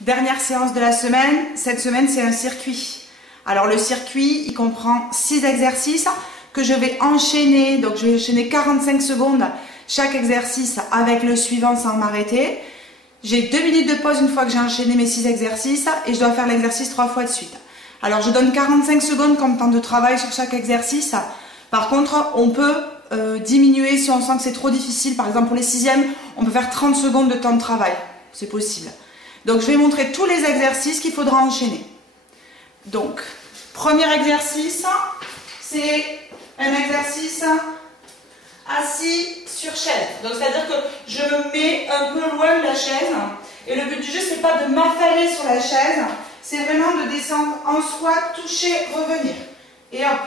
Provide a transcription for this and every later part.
Dernière séance de la semaine. Cette semaine, c'est un circuit. Alors le circuit, il comprend 6 exercices que je vais enchaîner. Donc je vais enchaîner 45 secondes chaque exercice avec le suivant sans m'arrêter. J'ai 2 minutes de pause une fois que j'ai enchaîné mes 6 exercices et je dois faire l'exercice 3 fois de suite. Alors je donne 45 secondes comme temps de travail sur chaque exercice. Par contre, on peut diminuer si on sent que c'est trop difficile. Par exemple pour les 6e, on peut faire 30 secondes de temps de travail. C'est possible. Donc je vais montrer tous les exercices qu'il faudra enchaîner. Donc, premier exercice, c'est un exercice assis sur chaise. Donc c'est-à-dire que je me mets un peu loin de la chaise. Et le but du jeu, c'est pas de m'affaler sur la chaise, c'est vraiment de descendre en squat, toucher, revenir. Et hop.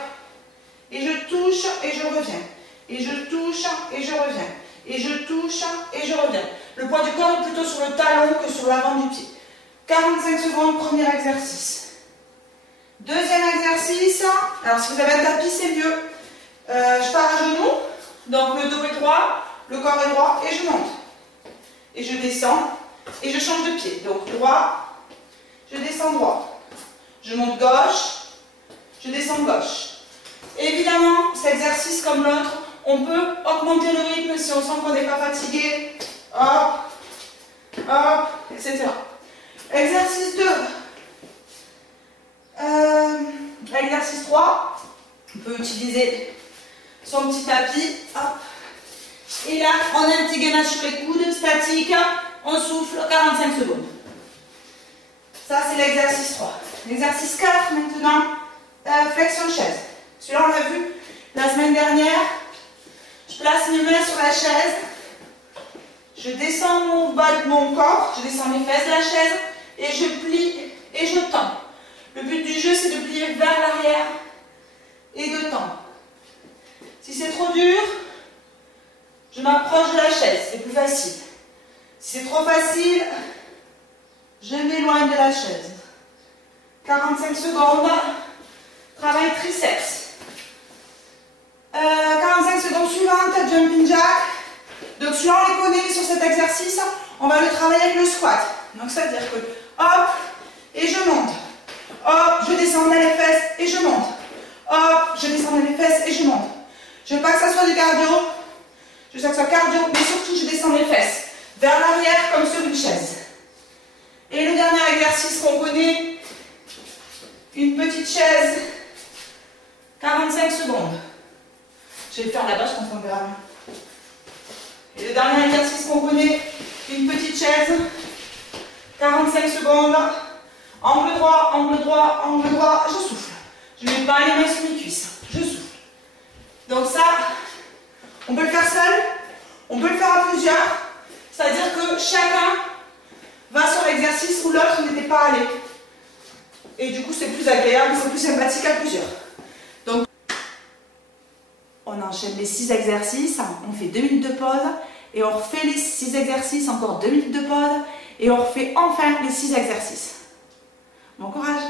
Et je touche et je reviens. Et je touche et je reviens. Et je touche et je reviens. Le poids du corps est plutôt sur le talon que sur l'avant du pied. 45 secondes, premier exercice. Deuxième exercice. Alors si vous avez un tapis, c'est mieux. Je pars à genoux. Donc le dos est droit, le corps est droit et je monte. Et je descends et je change de pied. Donc droit, je descends droit. Je monte gauche, je descends gauche. Évidemment, cet exercice comme l'autre, on peut augmenter le rythme si on sent qu'on n'est pas fatigué. Hop, hop, etc. Exercice 2. Exercice 3. On peut utiliser son petit tapis. Hop. Et là, on a un petit gainage sur les coudes, statique. On souffle 45 secondes. Ça, c'est l'exercice 3. L'exercice 4, maintenant, flexion chaise. Celui-là, on l'a vu la semaine dernière. Je place mes mains sur la chaise. Je descends mon bas de mon corps. Je descends les fesses de la chaise. Et je plie et je tends. Le but du jeu, c'est de plier vers l'arrière et de tendre. Si c'est trop dur, je m'approche de la chaise. C'est plus facile. Si c'est trop facile, je m'éloigne de la chaise. 45 secondes. Travail triceps. 45 secondes suivantes, jumping jack. Donc celui-là, on les connaît sur cet exercice, on va le travailler avec le squat. Donc c'est-à-dire que hop, et je monte. Hop, je descends dans les fesses et je monte. Hop, je descends dans les fesses et je monte. Je veux pas que ça soit du cardio. Je veux que ça soit cardio, mais surtout je descends les fesses vers l'arrière comme sur une chaise. Et le dernier exercice qu'on connaît, une petite chaise, 45 secondes. Je vais le faire là-bas, je pense qu'on verra mieux. Et le dernier exercice qu'on connaît, une petite chaise, 45 secondes, angle droit, angle droit, angle droit, je souffle. Je ne mets pas les mains sur mes cuisses, je souffle. Donc ça, on peut le faire seul, on peut le faire à plusieurs, c'est-à-dire que chacun va sur l'exercice où l'autre n'était pas allé. Et du coup, c'est plus agréable, c'est plus sympathique à plusieurs. Donc, on enchaîne les 6 exercices, on fait 2 minutes de pause, et on refait les 6 exercices, encore 2 minutes de pause, et on refait enfin les 6 exercices. Bon courage!